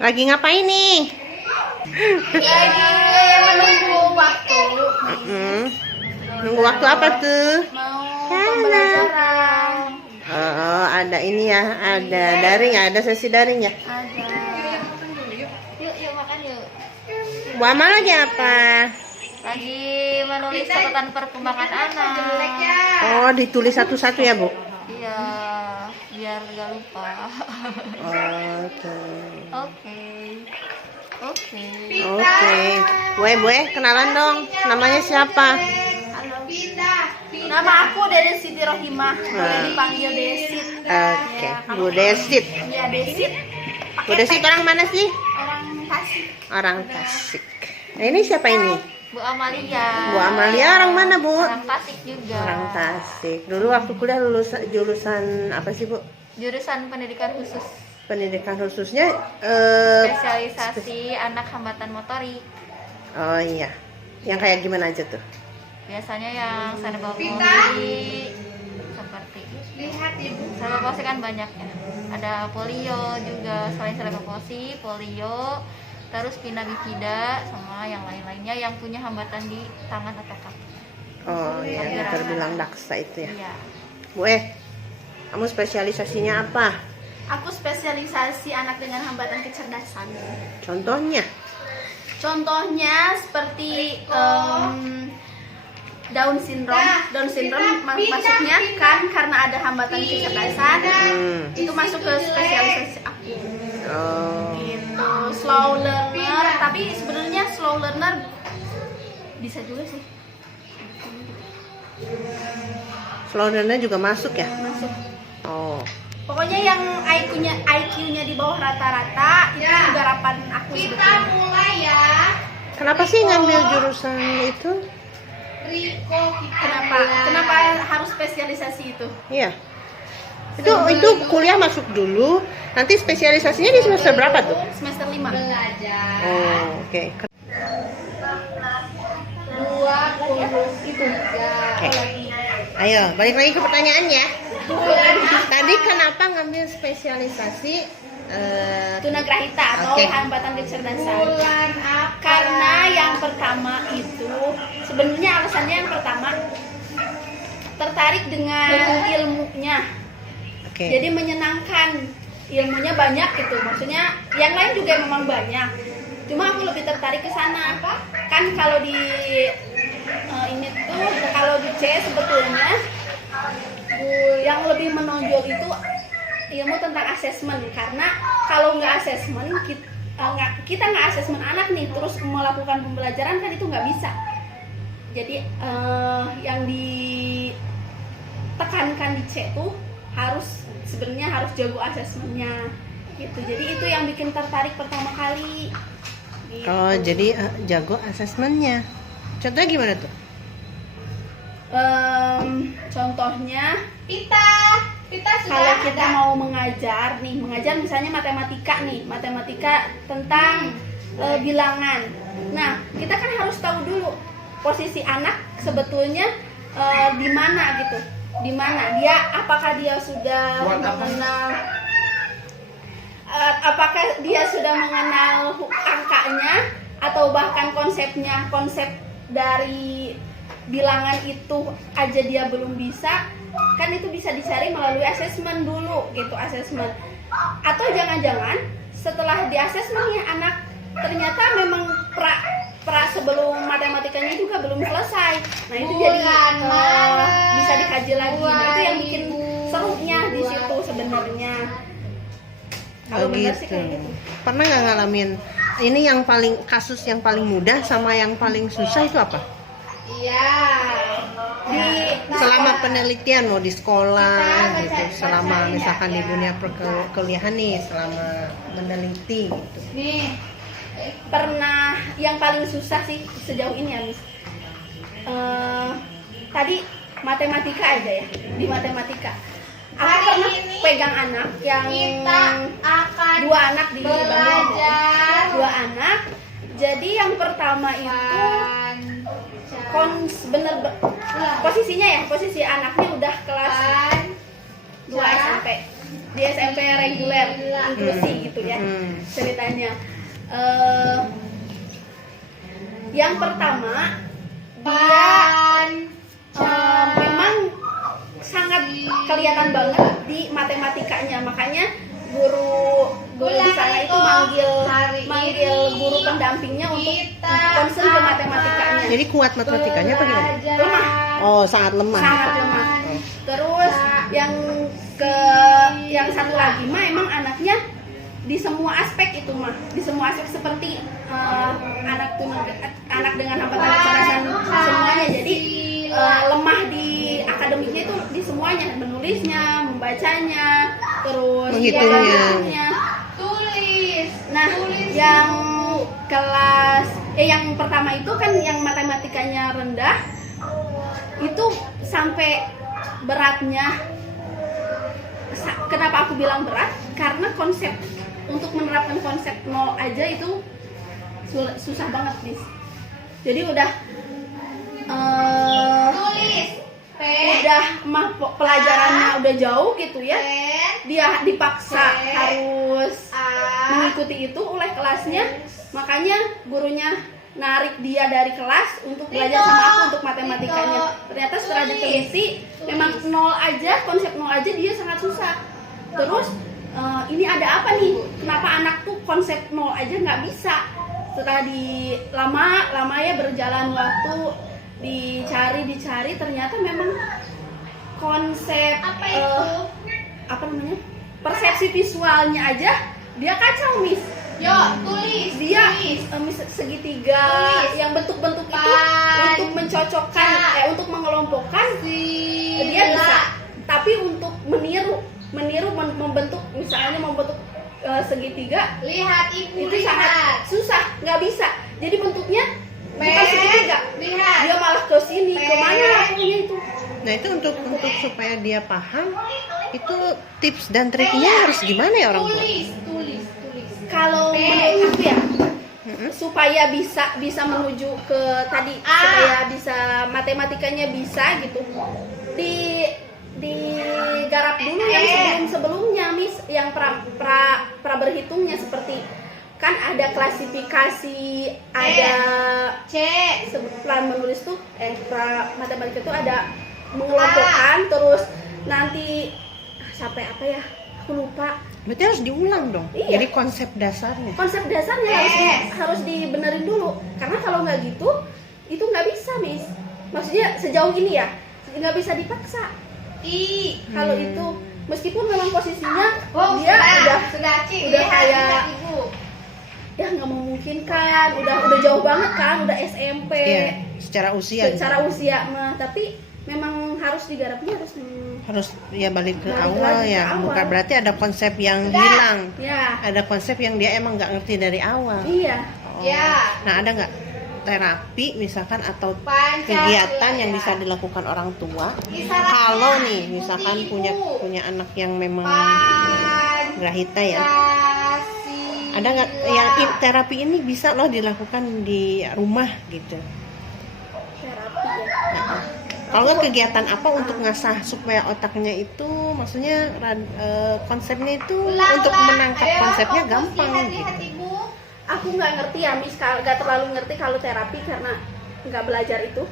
Lagi ngapain nih? Lagi menunggu waktu. Nunggu waktu apa tuh? Mau pembelajaran. Oh, ada ini ya, ada daring ya, ada sesi daring ya. Ada. Yuk makan yuk. Bu Amal lagi apa? Lagi menulis catatan perkembangan anak. Oh, ditulis satu-satu ya, Bu? Iya, biar gak lupa. Oke. Oke. Oke. Kenalan dong. Namanya siapa? Halo. Nama aku Dede Siti Rohimah. Boleh dipanggil Desit. Oke, Ya, Bu Desit. Iya, Desit. Bu Desit orang mana sih? Orang Tasik. Orang Tasik. Nah, ini siapa ini? Bu Amalia. Bu Amalia orang mana, Bu? Orang Tasik juga. Orang Tasik. Dulu waktu kuliah lulus jurusan apa sih, Bu? Jurusan pendidikan khusus. Pendidikan khususnya Spesialisasi anak hambatan motorik. Oh iya. Yang kayak gimana aja tuh? Biasanya yang cerebral-palsy seperti Lihat ibu. cerebral palsy kan banyak ya. Ada polio juga, selain cerebral palsy, polio, terus pindah bifida sama yang lain-lainnya yang punya hambatan di tangan atau kaki. Oh iya, yang terbilang daksa itu ya. Iya. Bu kamu spesialisasinya apa? Aku spesialisasi anak dengan hambatan kecerdasan. Contohnya? Contohnya seperti Down syndrome. Down syndrome masuknya kan karena ada hambatan kecerdasan. Itu masuk ke spesialisasi aku. Oh. Gitu. Slow learner, tapi sebenarnya slow learner bisa juga sih. Slow learner juga masuk ya? Masuk. Oh. Pokoknya yang IQ-nya di bawah rata-rata itu garapan aku sebetulnya. mulai ya. Kenapa sih ngambil jurusan itu? Kenapa harus spesialisasi itu? Iya. Itu kuliah masuk dulu, nanti spesialisasinya di semester berapa tuh? Semester 5. Oh, oke. Oke. Ayo, balik lagi ke pertanyaannya. Tadi kenapa ngambil spesialisasi Tunagrahita atau Oke. hambatan kecerdasan? Karena yang pertama itu sebenarnya alasannya yang pertama tertarik dengan ilmunya. Oke. Jadi menyenangkan, ilmunya banyak gitu. Maksudnya yang lain juga memang banyak. Cuma aku lebih tertarik ke sana. Kan kalau di ini tuh kalau di C sebetulnya yang lebih menonjol itu ilmu tentang asesmen, karena kalau nggak asesmen kita nggak asesmen anak nih terus melakukan pembelajaran kan itu nggak bisa. Jadi yang ditekankan di C tuh sebenarnya harus jago asesmennya gitu. Jadi itu yang bikin tertarik pertama kali gitu. Oh, jadi jago asesmennya. Contohnya gimana tuh? Contohnya Pita kalau kita mau mengajar misalnya matematika tentang bilangan. Nah, kita kan harus tahu dulu posisi anak sebetulnya di mana gitu. Di mana dia, apakah dia sudah mengenal angkanya atau bahkan konsep dari bilangan itu aja dia belum bisa. Kan itu bisa dicari melalui asesmen dulu gitu, asesmen. Atau jangan-jangan setelah di asesmen ya anak ternyata memang pra sebelum matematikanya juga belum selesai. Nah itu jadi bisa dikaji lagi. Nah itu yang bikin serunya di situ sebenarnya. Kalau benar sih kayak gitu. Pernah nggak ngalamin ini kasus yang paling mudah sama yang paling susah itu apa? Selama penelitian mau di sekolah gitu, selama misalkan di dunia perkuliahan nih, selama meneliti gitu. Pernah yang paling susah sih sejauh ini ya Miss. Tadi matematika aja ya, di matematika. Aku pernah pegang anak yang dua anak di Bandung. Dua anak. Jadi yang pertama itu posisi anaknya udah kelas 2 SMP. di SMP reguler inklusi gitu ya ceritanya. Yang pertama dia memang sangat kelihatan banget di matematikanya, makanya guru di sana itu manggil guru pendampingnya untuk concern ke matematikanya. Jadi kuat matematikanya apa gimana? Lemah, Oh, sangat lemah. sangat lemah. Terus yang satu lagi mah emang anaknya di semua aspek itu mah, di semua aspek seperti anak dengan hambatan kecerdasan semuanya. Jadi lemah di akademiknya itu di semuanya, menulisnya, membacanya, terus Menghitungnya. Nah, yang kelas yang pertama itu kan yang matematikanya rendah itu sampai beratnya. Kenapa aku bilang berat? Karena konsep untuk menerapkan konsep nol aja itu susah banget, Miss. Jadi udah pelajarannya udah jauh gitu ya. Dia dipaksa harus mengikuti itu oleh kelasnya. Makanya gurunya narik dia dari kelas untuk belajar sama aku untuk matematikanya. Ternyata setelah diteliti memang nol aja, konsep nol aja dia sangat susah. Terus ini ada apa nih? Kenapa anak tuh konsep nol aja nggak bisa? Setelah lama ya berjalan waktu dicari ternyata memang konsep persepsi visualnya aja dia kacau, Miss. Dia segitiga yang bentuk-bentuk itu untuk mencocokkan untuk mengelompokkan dia bisa, tapi untuk meniru membentuk misalnya membentuk segitiga itu sangat susah, nggak bisa. Jadi bentuknya bukan segitiga, dia malah ke sini, kemana punya itu. Nah, itu untuk supaya dia paham, itu tips dan triknya harus gimana ya orang tua? Kalau menurut aku ya, supaya bisa menuju ke tadi, supaya bisa matematikanya bisa gitu, digarap dulu yang sebelumnya, Miss, yang pra berhitungnya, seperti kan ada klasifikasi, ada plan menulis tuh pra matematika tuh ada mengelompokkan, terus nanti sampai apa ya, aku lupa. Berarti harus diulang dong. Iya. Jadi konsep dasarnya. Konsep dasarnya harus dibenerin dulu, karena kalau nggak gitu itu nggak bisa, Miss. Maksudnya sejauh ini ya nggak bisa dipaksa. Kalau itu meskipun memang posisinya dia udah kayak ya nggak memungkinkan, udah jauh banget kan, udah SMP. Iya, secara usia. Secara usia mah, tapi memang harus digarapnya harus ya balik ke Balik awal lagi ke ya. awal. Bukan berarti ada konsep yang hilang. ya. Ada konsep yang dia emang nggak ngerti dari awal. Iya. Oh. Nah, ada nggak terapi misalkan atau kegiatan yang bisa dilakukan orang tua kalau nih misalkan punya anak yang memang grahita ya, ada nggak yang terapi ini bisa loh dilakukan di rumah gitu? Terapi ya. Kalau nggak kegiatan apa untuk ngasah supaya otaknya itu, maksudnya konsepnya itu untuk menangkap konsepnya gampang gitu. Aku nggak ngerti ya, Miss, nggak terlalu ngerti kalau terapi karena nggak belajar itu.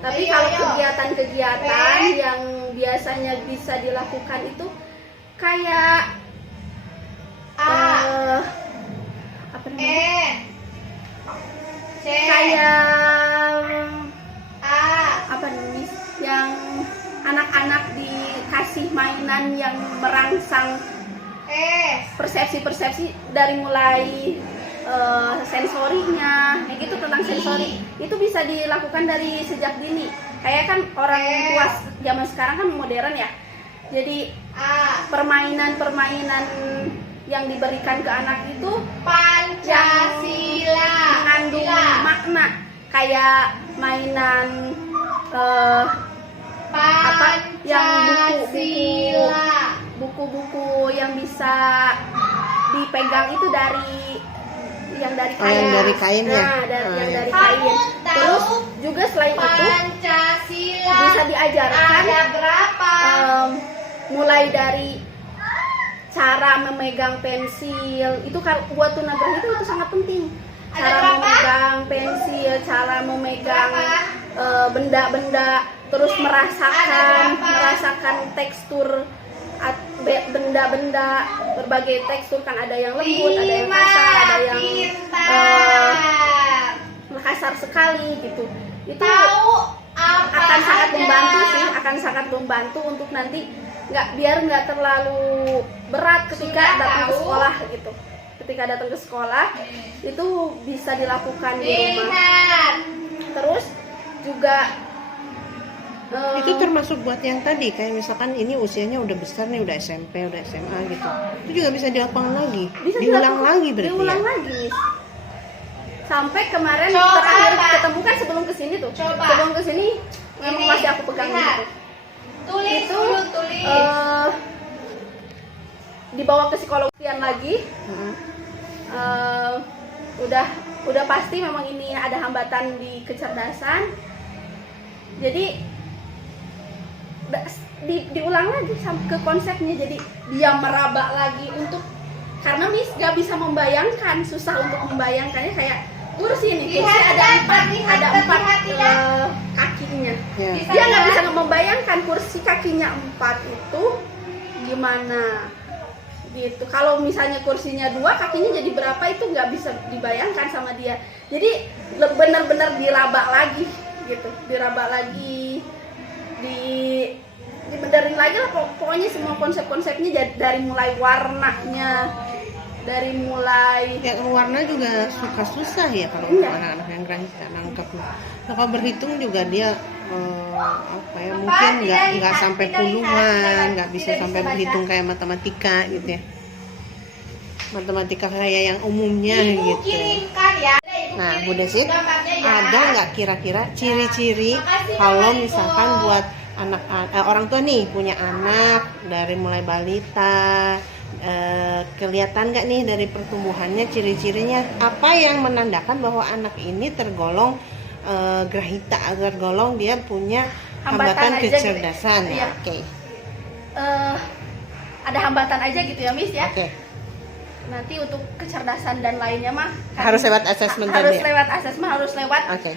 Tapi kalau kegiatan-kegiatan yang biasanya bisa dilakukan itu kayak apa namanya? Kayak apa nih, Miss? Yang anak-anak dikasih mainan yang merangsang persepsi-persepsi dari mulai sensorinya, kayak gitu, tentang sensori itu bisa dilakukan dari sejak dini. Kayak kan orang tua zaman sekarang kan modern ya, jadi permainan yang diberikan ke anak itu Pancasila mengandung makna, kayak mainan yang buku-buku yang bisa dipegang itu dari kain. Yang dari kain ya. Nah, dari kain. Terus juga selain itu bisa diajarkan mulai dari cara memegang pensil itu buat tunagrahita itu sangat penting. Cara memegang pensil, cara memegang benda-benda, terus merasakan tekstur benda-benda, berbagai tekstur kan, ada yang lembut, ada yang kasar, ada yang kasar sekali gitu. Itu akan sangat membantu sih, akan sangat membantu untuk nanti biar nggak terlalu berat ketika datang ke sekolah gitu. Ketika datang ke sekolah itu bisa dilakukan di rumah. Terus juga itu termasuk buat yang tadi kayak misalkan ini usianya udah besar nih, udah SMP, udah SMA gitu. Itu juga bisa dilakukan lagi. Diulang lagi berarti. Diulang ya? lagi. Sampai kemarin terakhir ketemu kan sebelum kesini tuh. Sebelum kesini memang masih aku pegang gitu. Tulis. Dibawa ke psikologian lagi. Udah pasti memang ini ada hambatan di kecerdasan. Jadi diulang lagi ke konsepnya, jadi dia meraba lagi karena Miss gak bisa membayangkan, susah untuk membayangkannya. Kayak kursi ini, kursi ada empat kakinya. Dia nggak bisa membayangkan kursi kakinya 4 itu gimana gitu. Kalau misalnya kursinya 2, kakinya jadi berapa itu nggak bisa dibayangkan sama dia. Jadi benar-benar diraba lagi gitu, diraba lagi, dibenerin lagi lah pokoknya semua konsep-konsepnya, dari mulai warnanya, dari mulai warna juga suka susah ya kalau untuk anak-anak yang grahita nangkepnya. Kalau berhitung juga dia mungkin nggak sampai puluhan, nggak bisa sampai berhitung kayak matematika gitu ya. Matematika kayak yang umumnya gitu. Nah, Bu Desit, ada nggak kira-kira ciri-ciri kalau misalkan buat orang tua nih punya anak dari mulai balita, kelihatan nggak nih dari pertumbuhannya ciri-cirinya apa yang menandakan bahwa anak ini tergolong grahita, tergolong dia punya hambatan kecerdasan gitu. Ya. Oke. Ada hambatan aja gitu ya Miss ya. Oke. Nanti untuk kecerdasan dan lainnya mah harus lewat asesmen harus lewat okay.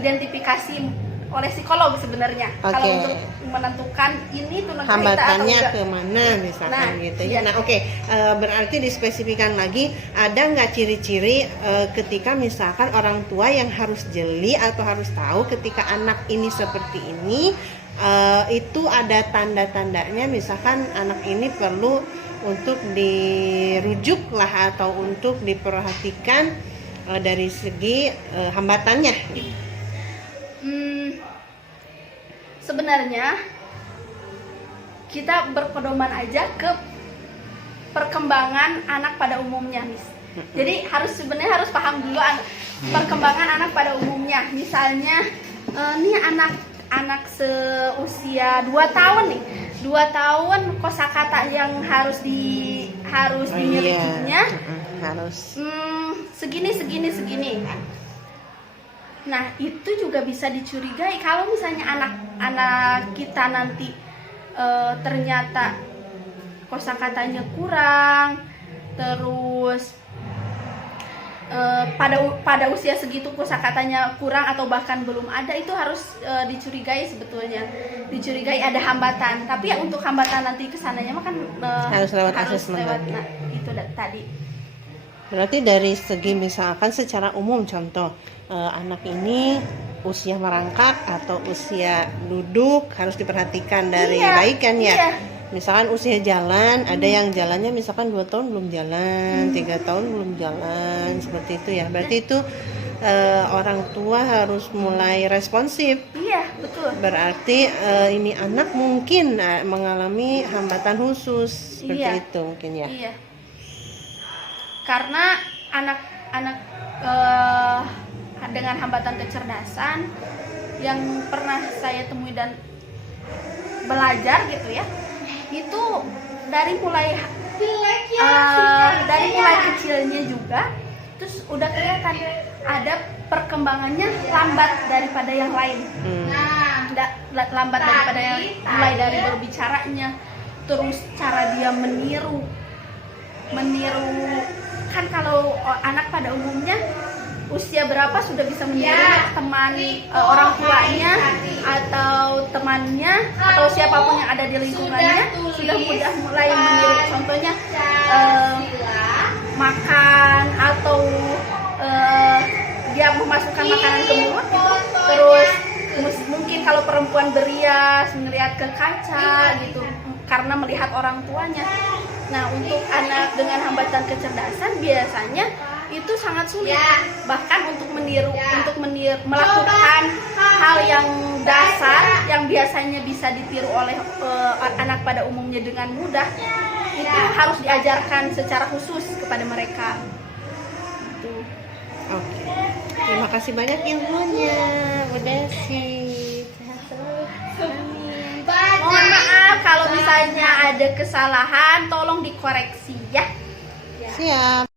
Identifikasi oleh psikolog sebenarnya. Okay. Kalau untuk menentukan ini tuh hambatannya kemana misalkan gitu ya. Nah berarti dispesifikan lagi, ada nggak ciri-ciri ketika misalkan orang tua yang harus jeli atau harus tahu ketika anak ini seperti ini, itu ada tanda-tandanya, misalkan anak ini perlu untuk dirujuk lah atau untuk diperhatikan dari segi hambatannya. Sebenarnya kita berpedoman aja ke perkembangan anak pada umumnya, Miss. Jadi sebenarnya harus paham dulu perkembangan anak pada umumnya. Misalnya nih anak seusia 2 tahun nih. 2 tahun kosakata yang harus dimilikinya harus segini. Nah, itu juga bisa dicurigai kalau misalnya anak kita nanti ternyata kosakatanya kurang, terus pada usia segitu kosakatanya kurang atau bahkan belum ada, itu harus dicurigai sebetulnya. Dicurigai ada hambatan. Tapi ya untuk hambatan nanti kesananya mah kan harus lewat asesmen. Nah, itu tadi. Berarti dari segi misalkan secara umum contoh anak ini usia merangkak atau usia duduk harus diperhatikan dari baik kan ya. Iya. Misalkan usia jalan, ada yang jalannya misalkan 2 tahun belum jalan, 3 tahun belum jalan, seperti itu ya. Berarti itu orang tua harus mulai responsif. Iya, betul. Berarti ini anak mungkin mengalami hambatan khusus, seperti itu mungkin ya. Iya. Karena anak-anak dengan hambatan kecerdasan yang pernah saya temui dan belajar gitu ya, itu dari mulai kecilnya juga, terus udah kelihatan ada perkembangannya lambat daripada yang lain. Lambat daripada yang mulai dari berbicaranya, terus cara dia meniru kan kalau anak pada umumnya usia berapa sudah bisa meniru teman orang tuanya atau temannya atau siapapun yang ada di lingkungannya, sudah mudah mulai meniru. Contohnya makan atau dia memasukkan makanan ke mulut gitu, terus mungkin kalau perempuan berias melihat ke kaca gitu karena melihat orang tuanya. Nah, untuk anak dengan hambatan kecerdasan biasanya itu sangat sulit, bahkan untuk melakukan hal yang dasar yang biasanya bisa ditiru oleh anak pada umumnya dengan mudah, itu harus diajarkan secara khusus kepada mereka. Gitu. Oke. Terima kasih banyak ilmunya, Bu Desi. Sehat selalu. Amin. Mohon maaf kalau misalnya ada kesalahan, tolong dikoreksi ya. Siap.